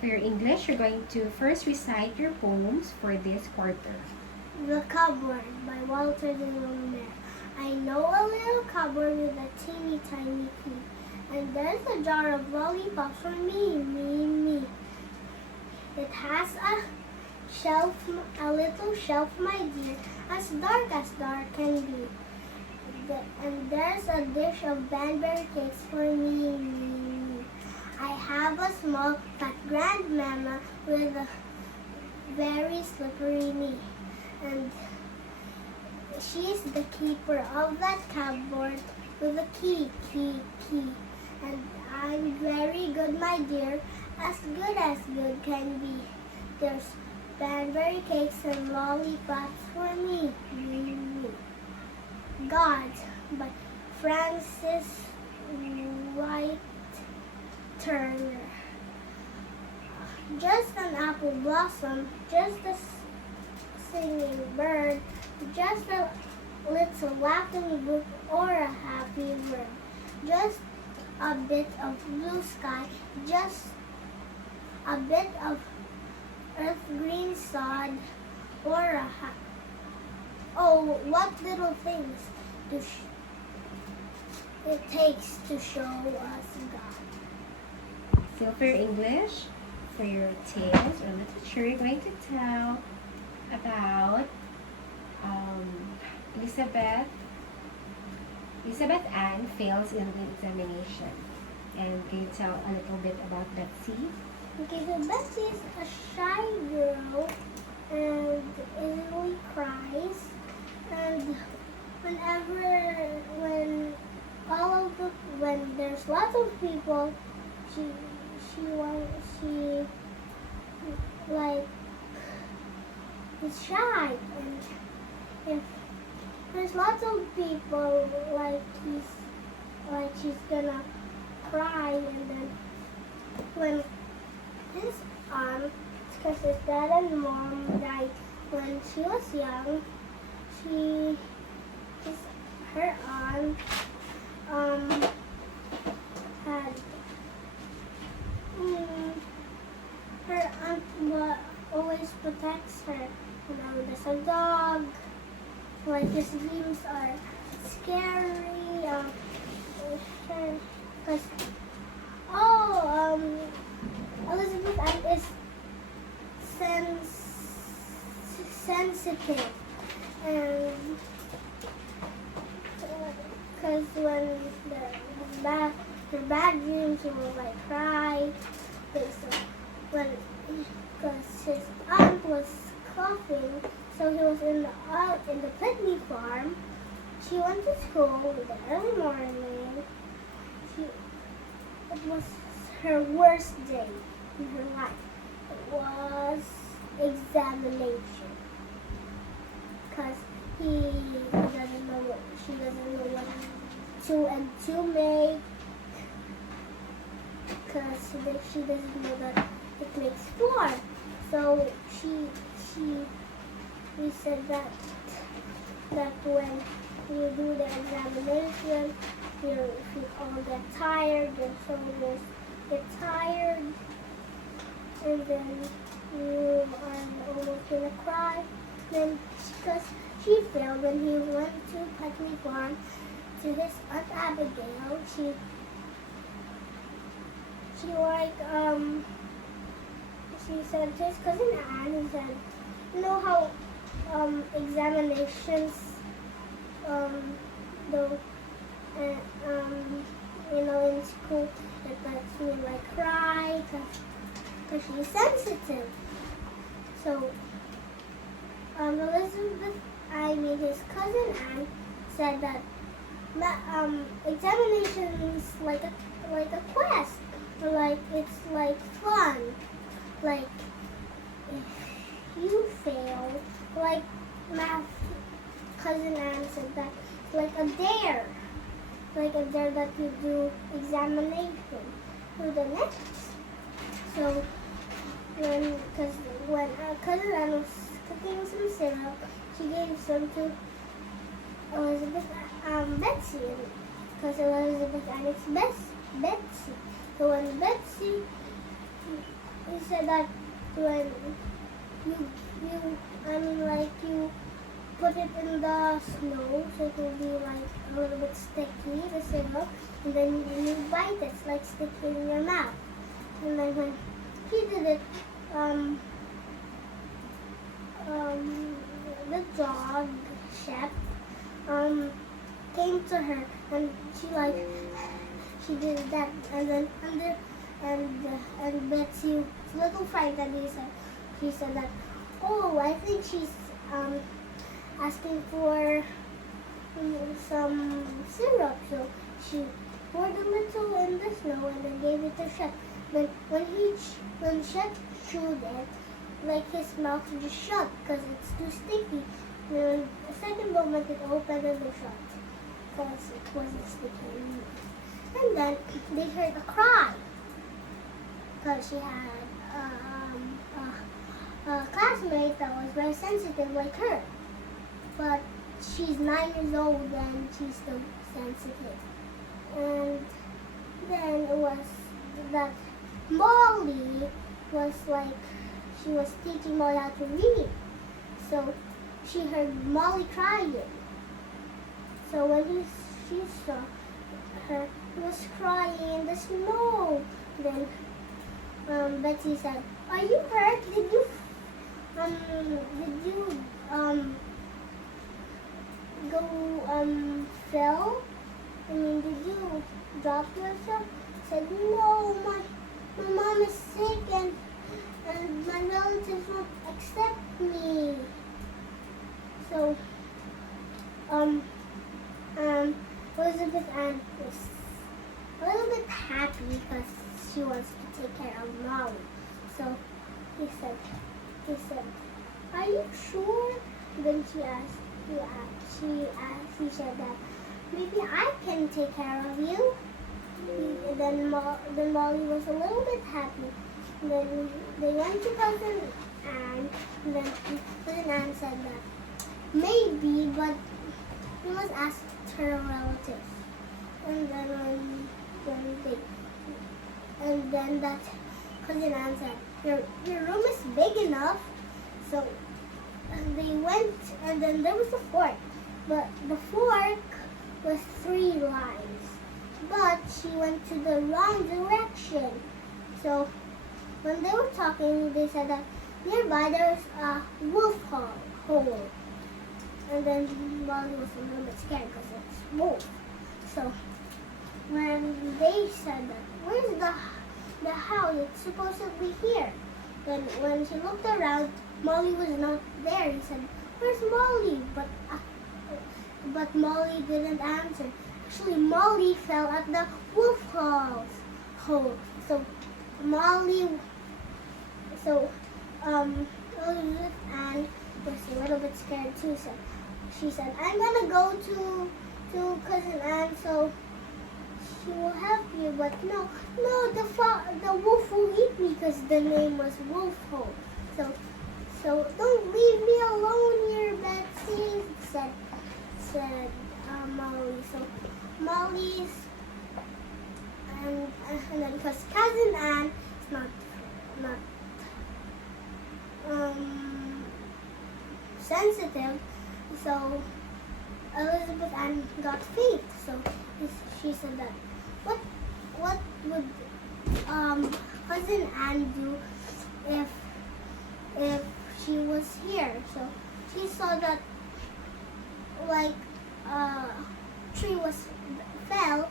For your English, you're going to first recite your poems for this quarter. The Cupboard by Walter de Lumiere. I know a little cupboard with a teeny tiny key, and there's a jar of lollipops for me. It has a little shelf, my dear, as dark can be. And there's a dish of Banbury cakes for me. I have a small fat grandmamma with a very slippery knee, and she's the keeper of that cupboard with a key. And I'm very good, my dear, as good can be. There's Banbury cakes and lollipops for me. God by Francis White Turner. Just an apple blossom, just a singing bird, just a little laughing brook or a happy bird, just a bit of blue sky, just a bit of earth green sod, or oh, what little things it takes to show us God. So for your English, for your tales or literature, you're going to tell about Elizabeth Ann fails in the examination. And can you tell a little bit about Betsy? Okay, so Betsy is a shy girl and easily cries. And when there's lots of people, she is shy. And if there's lots of people, she's gonna cry. And then when his aunt, because his dad and mom died when she was young, her aunt always protects her. There's a dog. His dreams are scary. Because Elizabeth Ann is sensitive, and because when her bad dreams, she will cry. Because his aunt was coughing, so he was in the picnic farm. She went to school in the early morning. It was her worst day in her life. It was examination, because she doesn't know what 2 and 2 make, because she doesn't know that it makes 4. So we said that when you do the examination, you all get tired, your shoulders get tired, and then you are almost gonna cry. Then because she failed when he went to Putney Farm to his Aunt Abigail, she said to his cousin Anne, he said, you know how examinations in school, it lets me cry because she's sensitive. So his cousin Anne said that examinations like a quest, or it's fun. If you fail, math, cousin Anne said that a dare, that you do examination to the next. So when cousin Anne was cooking some syrup, she gave some to Betsy, because Elizabeth Ann is Betsy. So when Betsy he said that when you put it in the snow, so it will be like a little bit sticky, the syrup, and then you bite it, it's like sticky in your mouth. And then when he did it, the dog, Shep, came to her, and she did that, and then and Betsy, little frightened, he said that, oh, I think she's asking for some syrup, so she poured a little in the snow and then gave it to Shep. But when Shep chewed it, like his mouth just shut because it's too sticky. Then the second moment it opened and it shut because it wasn't sticky anymore. And then they heard a cry because she had a classmate that was very sensitive like her. But she's 9 years old and she's still sensitive. And then it was that Molly was like, she was teaching Molly how to read. So she heard Molly crying. So when she saw her was crying in the snow, then Betsy said, "Are you hurt? Did you fell? I mean, did you drop yourself?" I said, "No, my mom is sick and my relatives won't accept me." So Elizabeth Ann was a little bit happy because she wants to take care of Molly. So he said, "Are you sure?" Then she said that, "Maybe I can take care of you." Then Molly was a little bit happy. Then they went to Cousin Anne. And then Cousin Anne said that maybe, but you must ask her relatives. And then that Cousin Anne said, your room is big enough. So they went, and then there was a fork. But the fork was 3 lines. But she went to the wrong direction. So when they were talking, they said that nearby there's a wolf hole. And then Molly was a little bit scared because it's wolf. So when they said that, where's the house? It's supposedly here. Then when she looked around, Molly was not there. He said, "Where's Molly?" But Molly didn't answer. Actually, Molly fell at the wolf hole. So Elizabeth Ann was a little bit scared too. So she said, "I'm gonna go to Cousin Anne so she will help you." But no, the wolf will eat me because the name was Wolf Hole. So don't leave me alone here, Betsy, said Molly. So Molly's and then because Cousin Anne is not sensitive, so Elizabeth Ann got faith. So she said that what would Cousin Anne do if she was here? So she saw that like tree fell.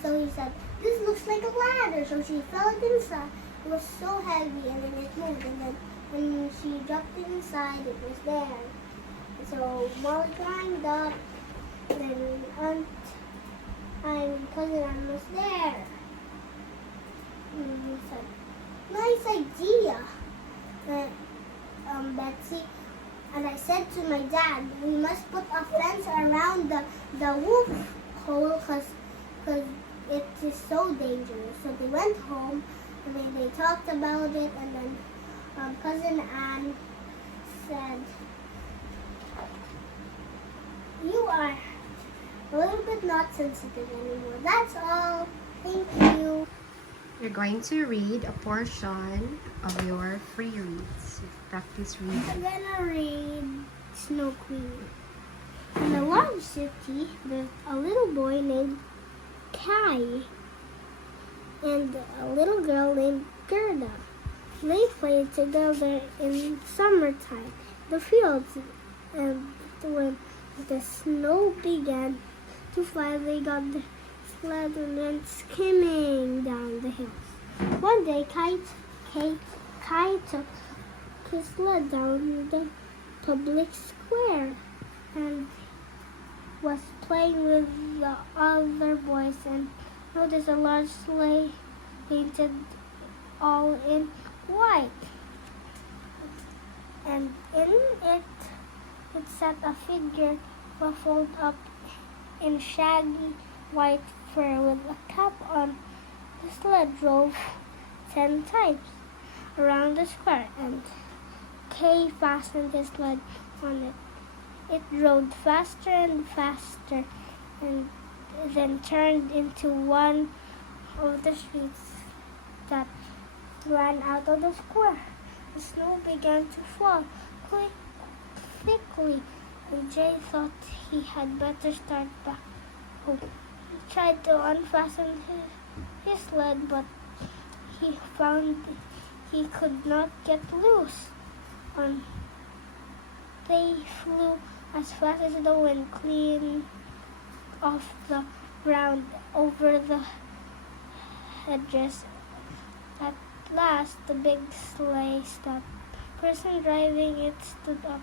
So he said, "This looks like a ladder." So she fell it inside. It was so heavy, and then it moved, and then when she dropped it inside, it was there. So Molly climbed up, then Cousin Anne was there. And he said, "Nice idea, Betsy." And I said to my dad, "We must put a fence around the wolf hole because it is so dangerous." So they went home and then they talked about it, and then Cousin Anne said, "You are a little bit not sensitive anymore. That's all. Thank you." You're going to read a portion of your free reads. Practice I'm reading. gonna read Snow Queen. In a large city, there's a little boy named Kai and a little girl named Gerda. They played together in summertime, the fields, and when the snow began to fly, they got the sled and went skimming down the hills. One day, Kai took his sled down the public square and was playing with the other boys and noticed a large sleigh painted all in white. And in it sat a figure ruffled up in shaggy white fur with a cap on. The sled drove 10 times around the square, and Kay fastened his sled on it. It drove faster and faster, and then turned into one of the streets that ran out of the square. The snow began to fall thickly, and Jay thought he had better start back home. He tried to unfasten his sled, but he found he could not get loose. They flew as fast as the wind, clean off the ground over the hedges. At last, the big sleigh stopped. The person driving it stood up,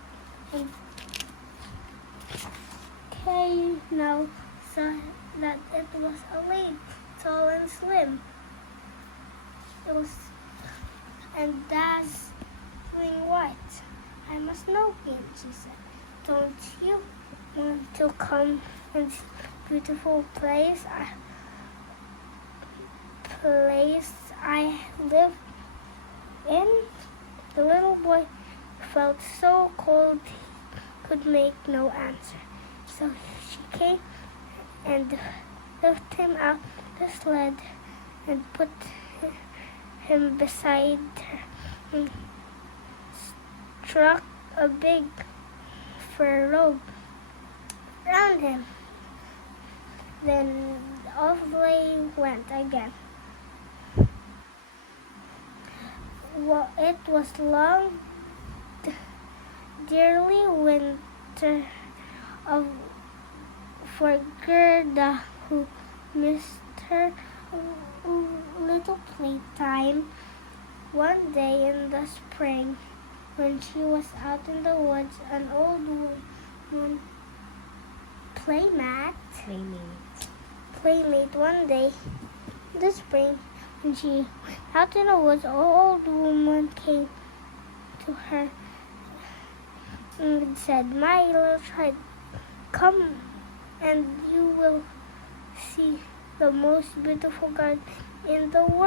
and Kay now saw that it was a lady, tall and slim. It was and dazzling white. "I'm a Snow Queen," she said. "Don't you want to come and see the beautiful place I live in?" The little boy felt so cold he could make no answer. So she came and lifted him out the sled and put him beside her and struck a big fur robe around him. Then off they went again. Well, it was long, dreary winter for Gerda, who missed her little playtime. One day in the spring, when she was out in the woods, an old woman playmate one day in the spring, when she was out in the woods, an old woman came to her and said, "My little child, come and you will see the most beautiful garden in the world."